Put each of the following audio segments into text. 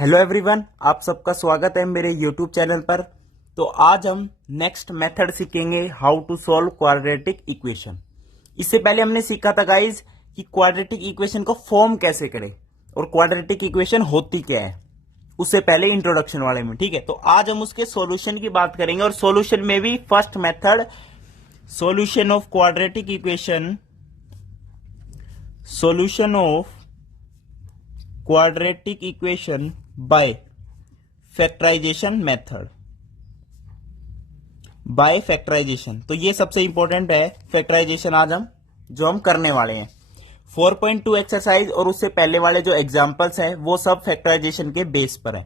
Hello everyone, आप सबका स्वागत है मेरे यूट्यूब चैनल पर। तो आज हम नेक्स्ट मेथड सीखेंगे how to solve quadratic equation. इससे पहले हमने सीखा था गाइज कि क्वाड्रेटिक इक्वेशन को फॉर्म कैसे करें और क्वाड्रेटिक इक्वेशन होती क्या है, उससे पहले इंट्रोडक्शन वाले में। ठीक है, तो आज हम उसके सॉल्यूशन की बात करेंगे और सॉल्यूशन में भी first method solution of quadratic equation, solution of quadratic equation by factorisation method, by factorisation. तो ये सबसे इंपॉर्टेंट है फैक्टराइजेशन आज हम करने वाले हैं। 4.2 एक्सरसाइज और उससे पहले वाले जो एग्जांपल्स हैं वो सब फैक्टराइजेशन के बेस पर है।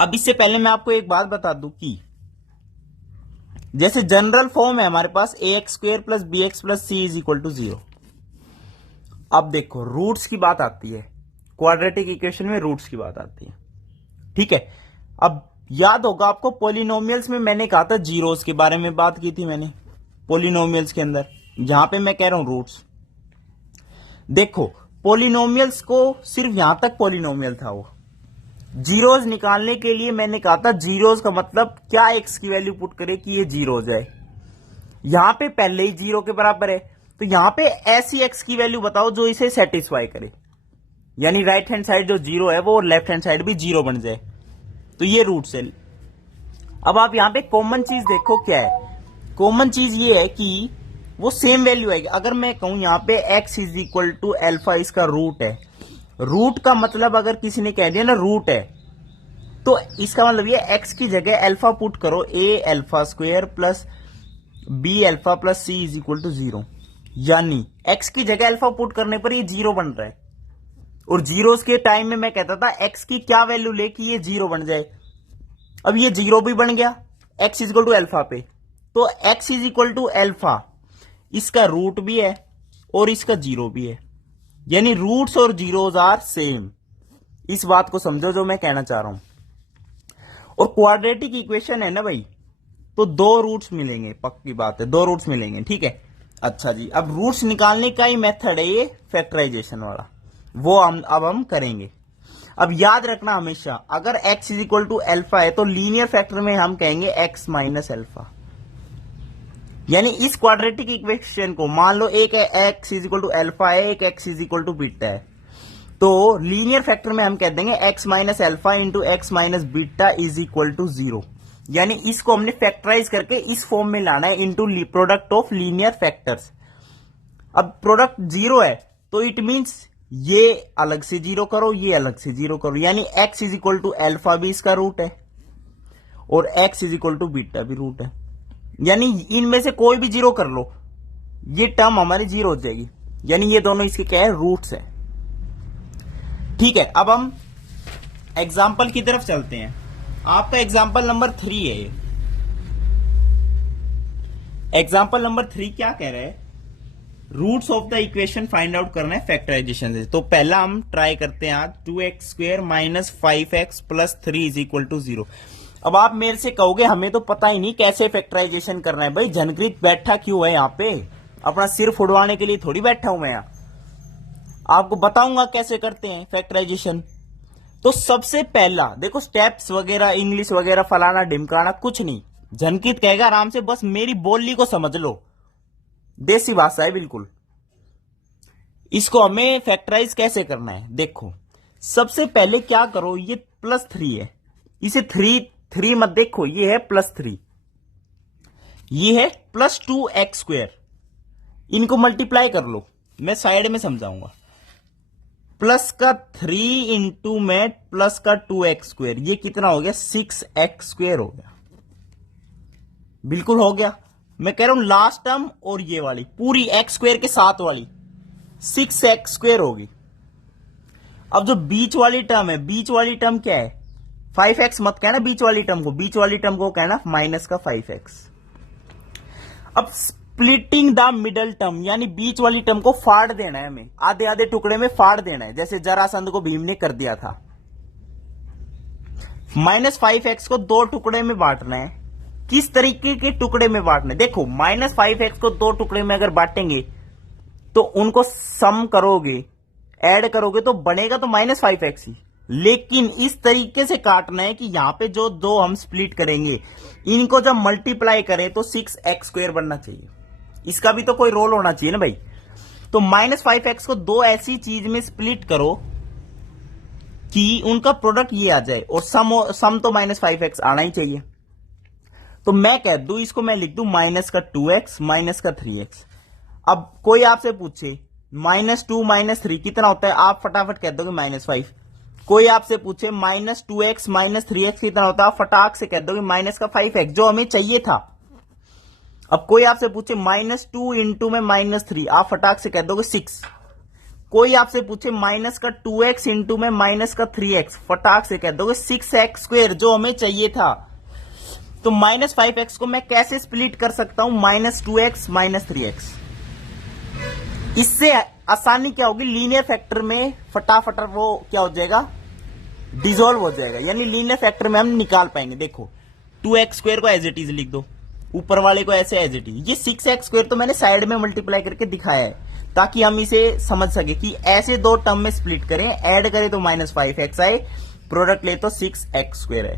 अब इससे पहले मैं आपको एक बात बता दूं कि जैसे जनरल फॉर्म है हमारे पास ax² plus bx plus c is equal to 0। अब देखो रूट्स की बात आती है, क्वाड्रेटिक इक्वेशन में रूट्स की बात आती है। ठीक है, अब याद होगा आपको पॉलिनोमियल्स में मैंने कहा था जीरोस के बारे में बात की थी मैंने, पॉलिनोमियल्स के अंदर जहां पे मैं कह रहा हूं रूट्स। देखो पॉलिनोमियल्स को सिर्फ यहां तक पॉलिनोमियल था, वो जीरोस निकालने के लिए मैंने कहा था जीरोस का मतलब क्या एक्स की वैल्यू पुट करे कि ये जीरो हो जाए। यहां पे पहले ही जीरो के बराबर है, तो यहां पे ऐसी एक्स की वैल्यू बताओ जो इसे सेटिस्फाई करे, यानी राइट हैंड साइड जो जीरो है वो लेफ्ट हैंड साइड भी जीरो बन जाए। तो ये रूट से। अब आप यहां पे कॉमन चीज देखो क्या है, कॉमन चीज ये है कि वो सेम वैल्यू आएगी। अगर मैं कहूं यहां पे x is equal to alpha इसका रूट है, रूट का मतलब अगर किसी ने कह दिया ना रूट है, तो इसका मतलब ये x की जगह अल्फा पुट करो, a alpha square plus b alpha plus c is equal to 0, यानी x की जगह अल्फा पुट करने पर ये जीरो बन रहा है। और जीरोस के टाइम में मैं कहता था x की क्या वैल्यू ले कि ये जीरो बन जाए। अब ये जीरो भी बन गया x is equal to alpha पे, तो x is equal to alpha इसका रूट भी है और इसका जीरो भी है, यानी रूट्स और जीरोस आर सेम। इस बात को समझो जो मैं कहना चाह रहा हूं। और क्वाड्रेटिक इक्वेशन है ना भाई, तो दो रूट्स मिलेंगे, पक्की बात है, दो रूट्स मिलेंगे। ठीक है, अच्छा जी, अब रूट्स निकालने का ही मेथड है ये फैक्टराइजेशन वाला, वो हम करेंगे। अब याद रखना हमेशा अगर x is equal to alpha है तो लीनियर फैक्टर में हम कहेंगे x माइनस अल्फा, यानी इस क्वाड्रेटिक इक्वेशन को मान लो एक x is equal to alpha है, एक x is equal to beta है, तो लीनियर फैक्टर में हम कह देंगे x minus alpha into x minus beta is equal to 0, यानी इसको हमने फैक्टराइज करके इस फॉर्म में लाना है into product of linear factors. अब प्रोडक्ट जीरो है तो इट मींस ये अलग से जीरो करो, ये अलग से जीरो करो, यानी x is equal to alpha भी इसका रूट है और x is equal to beta भी रूट है, यानी इनमें से कोई भी जीरो कर लो, ये टर्म हमारी जीरो हो जाएगी, यानी ये दोनों इसके क्या है, रूट्स है। ठीक है, अब हम एग्जाम्पल की तरफ चलते हैं। आपका एग्जाम्पल नंबर 3 है ये। एग्जाम्पल नंबर 3 क्या कह रहे हैं, roots of the equation find out करना है फैक्टराइजेशन से। तो पहला हम ट्राई करते हैं आज 2x² minus 5x plus 3 is equal to 0। अब आप मेरे से कहोगे हमें तो पता ही नहीं कैसे फैक्टराइजेशन करना है। भाई जनकृत बैठा क्यों है यहाँ पे, अपना सिर फुड़वाने के लिए थोड़ी बैठा हूं मैं यहाँ, आपको बताऊंगा कैसे करते हैं फैक्टराइजेशन। तो सबसे पहला देखो स्टेप्स वगैरह इंग्लिश वगैरह फलाना ढिमकाना कुछ नहीं, जनकृत कहेगा आराम से बस मेरी बोली को समझ लो, देसी भाषा है बिल्कुल। इसको हमें फैक्टराइज कैसे करना है, देखो सबसे पहले क्या करो, ये प्लस 3 है, इसे 3 मत देखो, ये है प्लस 3, ये है प्लस 2x², इनको मल्टीप्लाई कर लो, मैं साइड में समझाऊंगा। प्लस का 3 इंटू में प्लस का 2x², ये कितना हो गया, 6x² हो गया, बिल्कुल हो गया। मैं कह रहा हूं लास्ट टर्म और ये वाली पूरी x² के साथ वाली 6x² होगी। अब जो बीच वाली टर्म है, बीच वाली टर्म क्या है, 5x मत कहना बीच वाली टर्म को, बीच वाली टर्म को कहना माइनस का 5x। अब स्प्लिटिंग द मिडल टर्म, यानी बीच वाली टर्म को फाड़ देना है, हमें आधे आधे टुकड़े में फाड़ देना है, जैसे जरासंध को भीम ने कर दिया था। माइनस 5x को दो टुकड़े में बांटना है। किस तरीके के टुकड़े में बांटना है, देखो माइनस 5x को दो टुकड़े में अगर बांटेंगे तो उनको सम करोगे, ऐड करोगे तो बनेगा तो -5x ही, लेकिन इस तरीके से काटना है कि यहां पे जो दो हम स्प्लिट करेंगे इनको जब मल्टीप्लाई करें तो 6x² बनना चाहिए। इसका भी तो कोई रोल होना चाहिए ना भाई। तो -5x को दो ऐसी चीज में स्प्लिट करो कि उनका प्रोडक्ट ये आ जाए और सम तो -5x आना ही चाहिए। तो मैं कह दूं इसको, मैं लिख दूं -2x -3x। अब कोई आपसे पूछे -2 -3 कितना होता है, आप फटाफट कह दोगे -5। कोई आपसे पूछे -2x -3x कितना होता है, आप फटाक से कह दोगे -5x, जो हमें चाहिए था। अब कोई आपसे पूछे -2 इंटू में -3, आप फटाक से कह दोगे 6। कोई आपसे पूछे -2x इंटू में -3x, फटाक से कह दोगे 6x², जो हमें चाहिए था। तो -5x को मैं कैसे स्प्लिट कर सकता हूं, -2x -3x। इससे आसानी क्या होगी, लीनियर फैक्टर में फटाफट वो क्या हो जाएगा, डिसॉल्व हो जाएगा, यानी लीनियर फैक्टर में हम निकाल पाएंगे। देखो 2x² को एज इट इज लिख दो, ऊपर वाले को ऐसे एज इट इज। ये 6x² तो मैंने साइड में मल्टीप्लाई करके दिखाया है ताकि हम इसे समझ सके कि ऐसे दो टर्म में स्प्लिट करें, ऐड करें तो -5x आए, प्रोडक्ट ले तो 6x² है।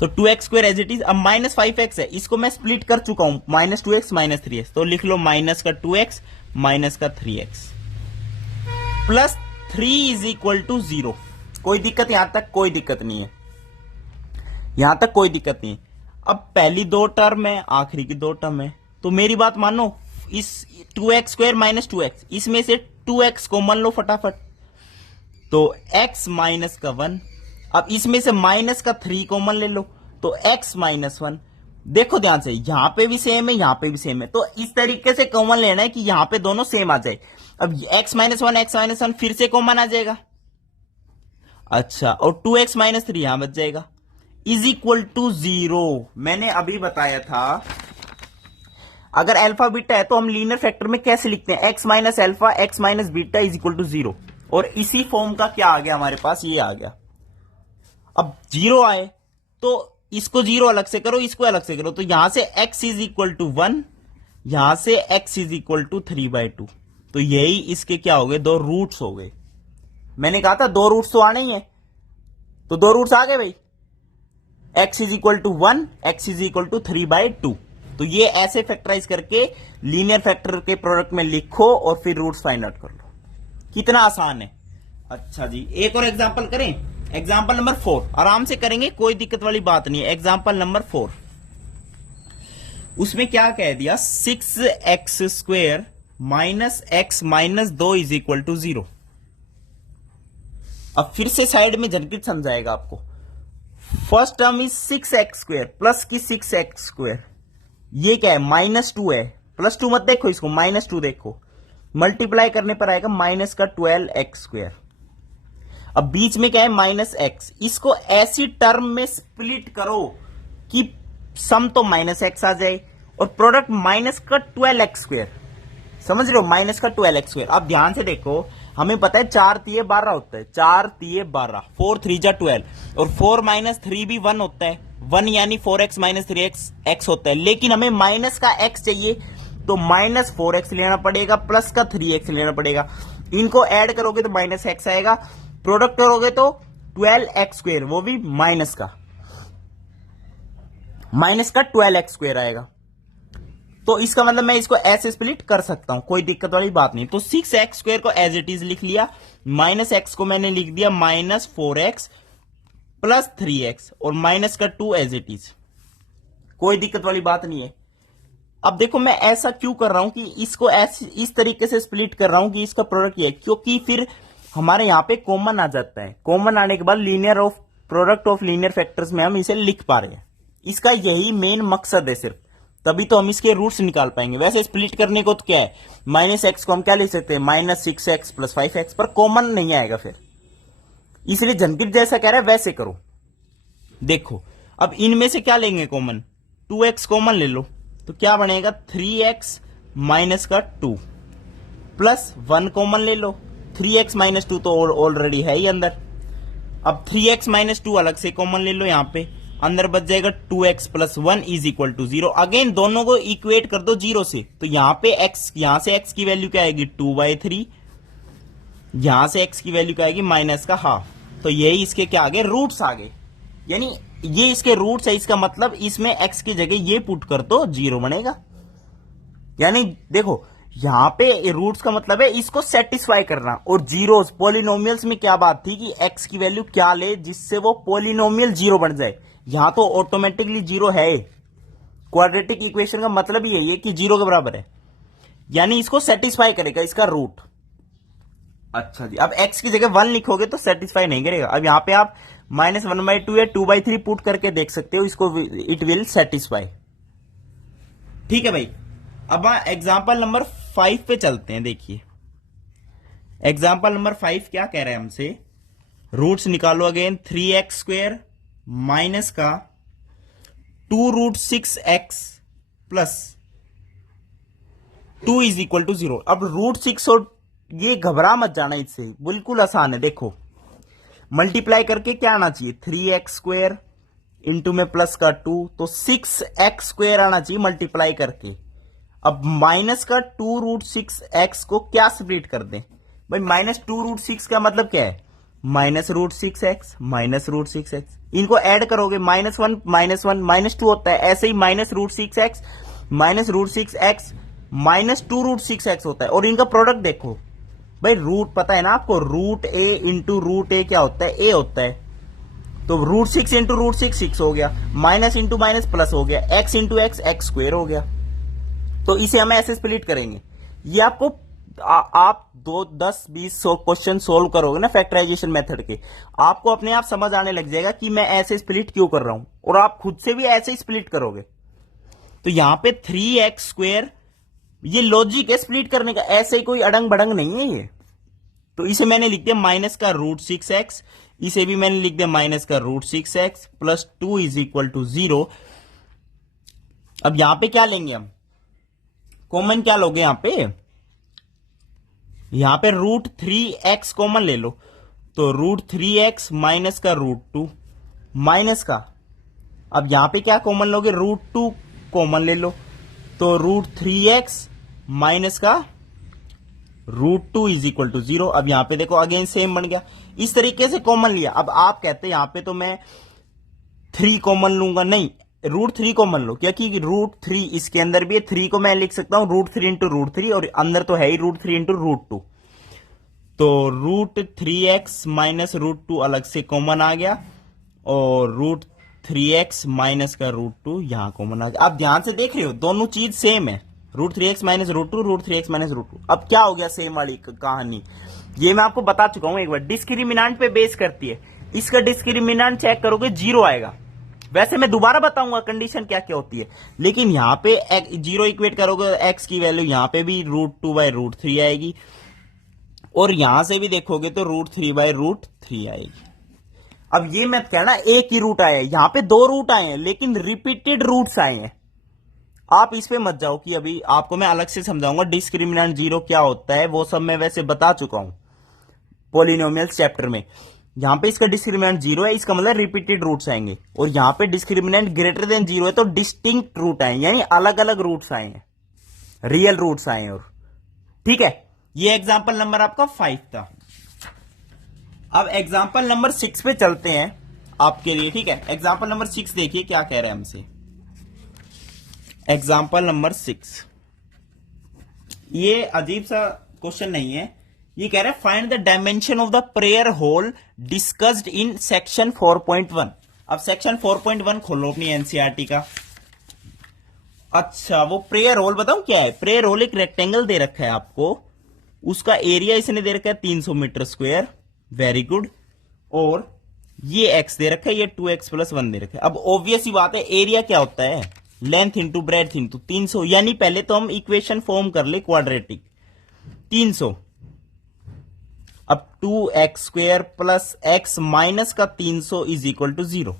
तो 2x² एज इट इज। अब -5x है, इसको मैं स्प्लिट कर चुका हूं, -2x -3x, तो लिख लो -2x -3x प्लस 3 = 0। कोई दिक्कत यहां तक? कोई दिक्कत नहीं है, यहां तक कोई दिक्कत नहीं है। अब पहली दो टर्म है, आखिरी की दो टर्म है, तो मेरी बात मानो, इस 2x² -2x इसमें से 2x कॉमन लो फटाफट, तो x -1। अब इसमें से -3 कॉमन ले लो, तो x -1। देखो ध्यान से, यहां पे भी सेम है, यहां पे भी सेम है, तो इस तरीके से कॉमन लेना है कि यहां पे दोनों सेम आ जाए। अब x -1 फिर से कॉमन आ जाएगा, अच्छा, और 2x -3 यहां बच जाएगा, = 0। मैंने अभी बताया था अगर अल्फा बीटा है तो हम लीनियर फैक्टर में कैसे लिखते हैं, x -α x -β = 0। और इसी फॉर्म का क्या आ गया हमारे पास, ये आ गया। अब 0 आए तो इसको 0 अलग से करो, इसको अलग से करो, तो यहां से x = 1, यहां से x = 3/2। तो यही इसके क्या हो गए, दो रूट्स हो गए। मैंने कहा था दो रूट्स तो आने ही है, तो दो रूट्स आ गए भाई, x = 1 x = 3/2। तो ये ऐसे फैक्टराइज करके लीनियर फैक्टर के प्रोडक्ट में लिखो और फिर रूट्स फाइंड आउट कर लो। कितना आसान है। अच्छा जी, एक और एग्जांपल करें, एग्जांपल नंबर 4, आराम से करेंगे, कोई दिक्कत वाली बात नहीं है। एग्जांपल नंबर 4, उसमें क्या कह दिया, 6x² - x -2 = 0। अब फिर से साइड में झनकित समझाएगा आपको। First term is 6x² plus की 6x², ये क्या है, -2 है, +2 मत देखो, इसको -2 देखो, मल्टीप्लाई करने पर आएगा -12x²। अब बीच में क्या है, -x, इसको ऐसी टर्म में स्प्लिट करो कि सम तो -x आ जाए और प्रोडक्ट -12x²। समझ रहे हो, -12x²। अब ध्यान से देखो, हमें पता है 4 × 12 होता है, 4 × 12, 4 × 3 = 12, और 4 - 3 भी 1 होता है, 1 यानी 4x - 3x x होता है। लेकिन हमें माइनस का x चाहिए, तो -4x लेना पड़ेगा, प्लस का 3x लेना पड़ेगा। इनको ऐड करोगे तो -x आएगा, प्रोडक्ट करोगे तो 12x², वो भी माइनस का 12x² आएगा। तो इसका मतलब मैं इसको ऐसे स्प्लिट कर सकता हूं, कोई दिक्कत वाली बात नहीं। तो 6x² को एज इट इज लिख लिया, -x को मैंने लिख दिया -4x प्लस 3x, और -2 एज इट इज, कोई दिक्कत वाली बात नहीं है। अब देखो मैं ऐसा क्यों कर रहा हूं कि इसको इस तरीके से स्प्लिट कर रहा हूं कि इसका प्रोडक्ट ये है, क्योंकि फिर हमारे यहां पे कॉमन आ जाता है। कॉमन आने के बाद प्रोडक्ट ऑफ लीनियर फैक्टर्स में हम इसे लिख पा रहे हैं। इसका यही मेन मकसद है सिर्फ, तभी तो हम इसके रूट्स निकाल पाएंगे। वैसे स्प्लिट करने को तो क्या है, -x को हम क्या लिख सकते हैं, -6x + 5x, पर कॉमन नहीं आएगा फिर, इसलिए झनकिट जैसा कह रहा है वैसे करो। देखो अब इनमें से क्या लेंगे कॉमन, 2x कॉमन ले लो, तो क्या बनेगा, 3x - 2 प्लस 1 कॉमन ले लो, 3x - 2 तो ऑलरेडी है ही अंदर। अब 3x - 2 अलग से कॉमन ले लो, यहां पे अंदर बच जाएगा 2x + 1 = 0। अगेन दोनों को इक्वेट कर दो 0 से, तो यहां पे x, यहां से x की वैल्यू क्या आएगी, 2/3, यहां से x की वैल्यू क्या आएगी, माइनस का हाफ, तो यही इसके क्या आ गए, रूट्स आ गए। यानी ये इसके रूट्स है, इसका मतलब इसमें x की जगह ये पुट कर दो, 0 बनेगा। यानी देखो यहां पे रूट्स का मतलब है इसको सेटिस्फाई करना, और जीरोस पॉलिनोमियल्स में क्या बात थी कि x की वैल्यू क्या ले जिससे वो पॉलिनोमियल 0 बन जाए। यहां तो ऑटोमेटिकली 0 है, क्वाड्रेटिक इक्वेशन का मतलब ही यही है कि 0 के बराबर है, यानी इसको सेटिस्फाई करेगा इसका रूट। अच्छा जी, अब x की जगह 1 लिखोगे तो सेटिस्फाई नहीं करेगा। अब यहां पे आप -1/2 या 2/3 पुट करके देख सकते हो, इसको इट विल सेटिस्फाई। ठीक है भाई, अब एग्जाम्पल नंबर 5 पे चलते हैं। देखिए एग्जाम्पल नंबर 5 क्या कह रहे हैं हमसे, रूट्स निकालो अगेन 3x² माइनस का 2√6x plus 2 is equal to 0। अब √6 और ये घबरा मत जाना, इससे बिल्कुल आसान है। देखो मल्टीप्लाई करके क्या आना चाहिए, 3x² इंटू में प्लस का 2, तो 6x² आना चाहिए मल्टीप्लाई करके। अब माइनस का 2√6x को क्या स्प्लिट कर दें भाई, -2√6 का मतलब क्या है, -√6x -√6x, इनको ऐड करोगे -1 -1 -2 होता है, ऐसे ही -√6x -√6x -2√6x होता है। और इनका प्रोडक्ट देखो भाई, रूट पता है ना आपको, √a इंटू √a क्या होता है, a होता है, तो √6 इंटू √6 6 हो गया, माइनस इंटू माइनस प्लस हो गया, x इंटू x² हो गया। तो इसे हम ऐसे स्प्लिट करेंगे। ये आपको आप 2 10 20 100 क्वेश्चन सोल्व करोगे ना फैक्टराइजेशन मेथड के, आपको अपने आप समझ आने लग जाएगा कि मैं ऐसे स्प्लिट क्यों कर रहा हूं, और आप खुद से भी ऐसे ही स्प्लिट करोगे। तो यहां पे 3x², ये लॉजिक है स्प्लिट करने का, ऐसे ही कोई अड़ंग बड़ंग नहीं है ये। तो इसे मैंने लिख दिया माइनस का √6x, इसे भी मैंने लिख दिया माइनस का √6x plus 2 is equal to 0। अब यहां पे क्या लेंगे हम, कॉमन क्या लोगे यहां पे √3x कॉमन ले लो, तो √3x माइनस का √2 माइनस का, अब यहां पे क्या कॉमन लोगे, √2 कॉमन ले लो, तो √3x माइनस का √2 इज इक्वल टू 0। अब यहां पे देखो अगेन सेम बन गया, इस तरीके से कॉमन लिया। अब आप कहते हैं यहां पे तो मैं 3 कॉमन लूंगा, नहीं √3 कॉमन लो, क्योंकि √3 इसके अंदर भी है, 3 को मैं लिख सकता हूं √3 इंटू √3, और अंदर तो है ही √3 इंटू √2, तो √3x माइनस √2 अलग से कॉमन आ गया, और √3x माइनस का √2 यहां कॉमन आ गया। आप ध्यान से देख रहे हो दोनों चीज सेम है, √3x माइनस √2 √3x माइनस √2। अब क्या हो गया सेम वाली कहानी, ये मैं आपको बता चुका हूं एक बार, डिस्क्रिमिनेंट पे बेस करती है। इसका डिस्क्रिमिनेंट चेक करोगे 0 आएगा, वैसे मैं दोबारा बताऊंगा कंडीशन क्या क्या होती है, लेकिन यहां पे 0 इक्वेट करोगे x की वैल्यू यहां पे भी √2/√3 आएगी, और यहां से भी देखोगे तो √3/√3 आएगी। अब ये मत कहना एक ही रूट आया है, यहां पे 2 रूट आए हैं लेकिन रिपीटेड रूट्स आए हैं। आप इस पे मत जाओ कि अभी आपको मैं अलग से समझाऊंगा डिस्क्रिमिनेंट 0 क्या होता है, वो सब मैं वैसे बता चुका हूं पॉलिनोमियल्स चैप्टर में। यहां पे इसका डिस्क्रिमिनेंट 0 है, इसका मतलब रिपीटेड रूट्स आएंगे, और यहां पे डिस्क्रिमिनेंट ग्रेटर देन 0 है तो डिस्टिंक्ट रूट आए, यानी अलग अलग रूट्स आए हैं, रियल रूट्स आए हैं। और ठीक है, ये एग्जाम्पल नंबर आपका 5 था। अब एग्जाम्पल नंबर 6 पे चलते हैं आपके लिए। ठीक है, एग्जाम्पल नंबर 6 देखिए क्या कह रहे हैं हमसे। एग्जाम्पल नंबर 6, ये अजीब सा क्वेश्चन नहीं है, ये कह रहा है find the dimension of the prayer hole discussed in section 4.1। अब सेक्शन 4.1 खोलो अपनी एनसीईआरटी का। अच्छा, वो प्रेयर होल बताऊं क्या है, प्रेयर होल एक रेक्टेंगल दे रखा है आपको, उसका एरिया इसने दे रखा है 300 मीटर स्क्वायर, वेरी गुड, और ये x दे रखा है, ये 2x + 1 दे रखा है। अब ऑब्वियस ही बात है, एरिया क्या होता है, लेंथ इंटू ब्रेड्थ इंटू 300, यानी पहले तो हम इक्वेशन फॉर्म कर ले क्वाड्रेटिक, 300, अब 2x² + x माइनस का 300 इज इक्वल टू 0,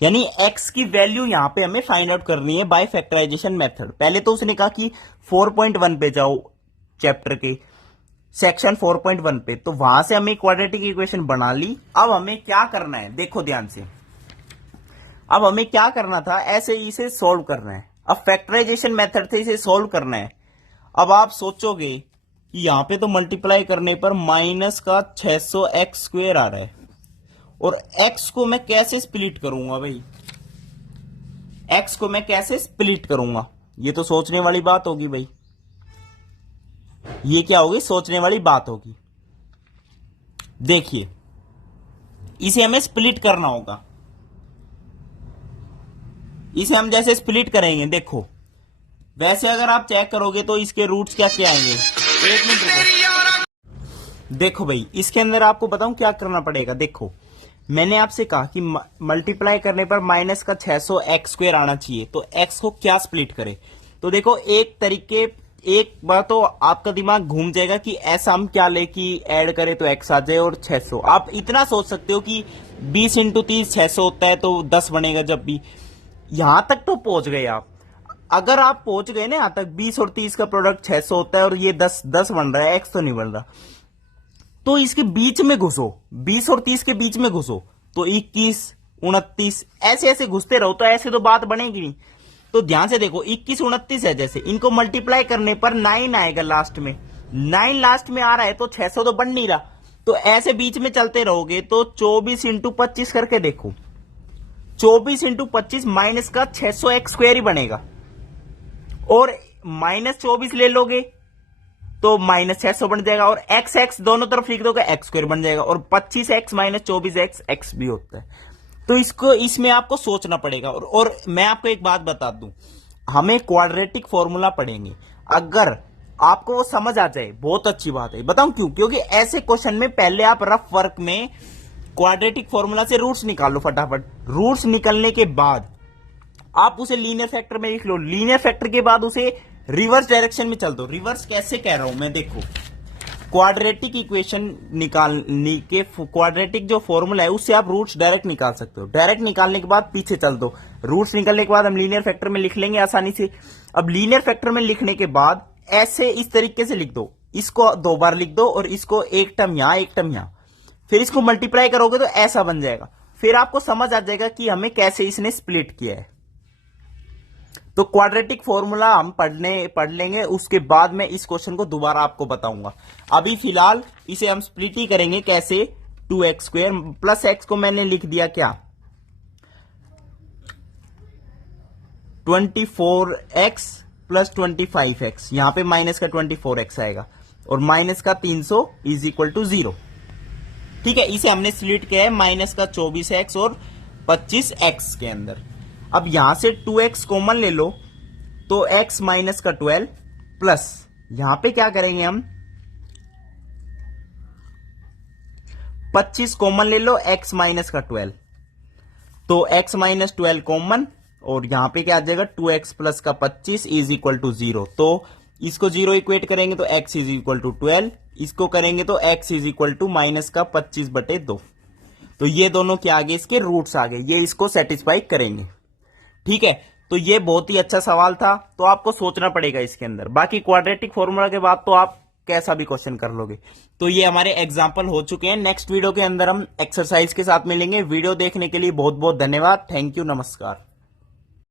यानी x की वैल्यू यहां पे हमें फाइंड आउट करनी है बाय फैक्टराइजेशन मेथड। पहले तो उसने कहा कि 4.1 पे जाओ चैप्टर के, सेक्शन 4.1 पे, तो वहां से हमें क्वाड्रेटिक इक्वेशन बना ली। अब हमें क्या करना है, देखो ध्यान से, अब हमें क्या करना था, ऐसे ही इसे सोल्व करना है। अब फैक्टराइजेशन मेथड से इसे सोल्व करना है। अब आप सोचोगे कि यहां पे तो मल्टीप्लाई करने पर माइनस का 600x² आ रहा है, और x को मैं कैसे स्प्लिट करूंगा भाई, x को मैं कैसे स्प्लिट करूंगा, ये तो सोचने वाली बात होगी भाई, ये क्या होगी, सोचने वाली बात होगी। देखिए इसे हमें स्प्लिट करना होगा, इसे हम जैसे स्प्लिट करेंगे, देखो वैसे अगर आप चेक करोगे तो इसके रूट्स क्या क्या आएंगे, एक मिनट रुको। देखो भाई इसके अंदर आपको बताऊं क्या करना पड़ेगा। देखो मैंने आपसे कहा कि मल्टीप्लाई करने पर माइनस का 600x² आना चाहिए, तो x को क्या स्प्लिट करे। तो देखो एक तरीके, एक बार तो आपका दिमाग घूम जाएगा कि ऐसा हम क्या ले कि ऐड करें तो x आ जाए और 600। आप इतना सोच सकते हो कि 20 × 30 600 होता है, तो 10 बनेगा जब भी। यहां तक तो पहुंच गए आप। अगर आप पहुंच गए ना यहां तक 20 और 30 का प्रोडक्ट 600 होता है और ये 10 बन रहा है, x तो नहीं बन रहा, तो इसके बीच में घुसो, 20 और 30 के बीच में घुसो, तो 21 29 ऐसे ऐसे घुसते रहो, तो ऐसे तो बात बनेगी नहीं। तो ध्यान से देखो 21 29 है, जैसे इनको मल्टीप्लाई करने पर 9 आएगा लास्ट में, 9 लास्ट में आ रहा है, तो 600 तो बन नहीं रहा, तो ऐसे बीच में चलते रहोगे तो 24 × 25 करके देखो, 24 × 25 माइनस का 600x² ही बनेगा, और -24 ले लोगे तो -600 बन जाएगा, और x दोनों तरफ लिख दोगे x² बन जाएगा, और 25x - 24x x भी होता है। तो इसको, इसमें आपको सोचना पड़ेगा। और मैं आपको एक बात बता दूं, हमें क्वाड्रेटिक फॉर्मूला पढ़ेंगे, अगर आपको वो समझ आ जाए बहुत अच्छी बात है। बताऊं क्यों, क्योंकि ऐसे क्वेश्चन में पहले आप रफ वर्क में क्वाड्रेटिक फॉर्मूला से रूट्स निकाल लो फटाफट, रूट्स निकलने के बाद आप उसे लीनियर फैक्टर में लिख लो, लीनियर फैक्टर के बाद उसे रिवर्स डायरेक्शन में चल दो। रिवर्स कैसे कह रहा हूं मैं, देखो क्वाड्रेटिक इक्वेशन निकालने के, क्वाड्रेटिक जो फॉर्मूला है उससे आप रूट्स डायरेक्ट निकाल सकते हो। डायरेक्ट निकालने के बाद पीछे चल दो, रूट्स निकलने के बाद हम लीनियर फैक्टर में लिख लेंगे आसानी से। अब लीनियर फैक्टर में लिखने के बाद ऐसे इस तरीके से लिख दो, इसको 2 बार लिख दो और इसको एक टर्म यहां एक टर्म यहां, फिर इसको मल्टीप्लाई करोगे तो ऐसा बन जाएगा। फिर आपको समझ आ जाएगा कि हमें कैसे इसने स्प्लिट किया है। तो क्वाड्रेटिक फॉर्मूला हम पढ़ लेंगे, उसके बाद मैं इस क्वेश्चन को दोबारा आपको बताऊंगा। अभी फिलहाल इसे हम स्प्लिट ही करेंगे कैसे, 2x² प्लस x को मैंने लिख दिया क्या, 24x प्लस 25x, यहां पे माइनस का 24x आएगा, और माइनस का 300 इज इक्वल टू 0। ठीक है, इसे हमने स्प्लिट किया है माइनस का 24x और 25x के अंदर। अब यहां से 2x कॉमन ले लो, तो x माइनस का 12 प्लस यहां पे क्या करेंगे हम, 25 कॉमन ले लो, x माइनस का 12, तो x माइनस 12 कॉमन, और यहां पे क्या आ जाएगा 2x प्लस का 25 इज इक्वल टू 0। तो इसको 0 इक्वेट करेंगे तो x इज इक्वल टू 12, इसको करेंगे तो x is equal to minus का 25/2। तो ये दोनों क्या आ गए, इसके रूट्स आ गए, ये इसको सेटिस्फाई करेंगे। ठीक है, तो ये बहुत ही अच्छा सवाल था, तो आपको सोचना पड़ेगा इसके अंदर। बाकी क्वाड्रेटिक फॉर्मूला के बाद तो आप कैसा भी क्वेश्चन कर लोगे। तो ये हमारे एग्जाम्पल हो चुके हैं। नेक्स्ट वीडियो के अंदर हम एक्सरसाइज के साथ मिलेंगे। वीडियो देखने के लिए बहुत बहुत धन्यवाद। थैंक यू, नमस्कार।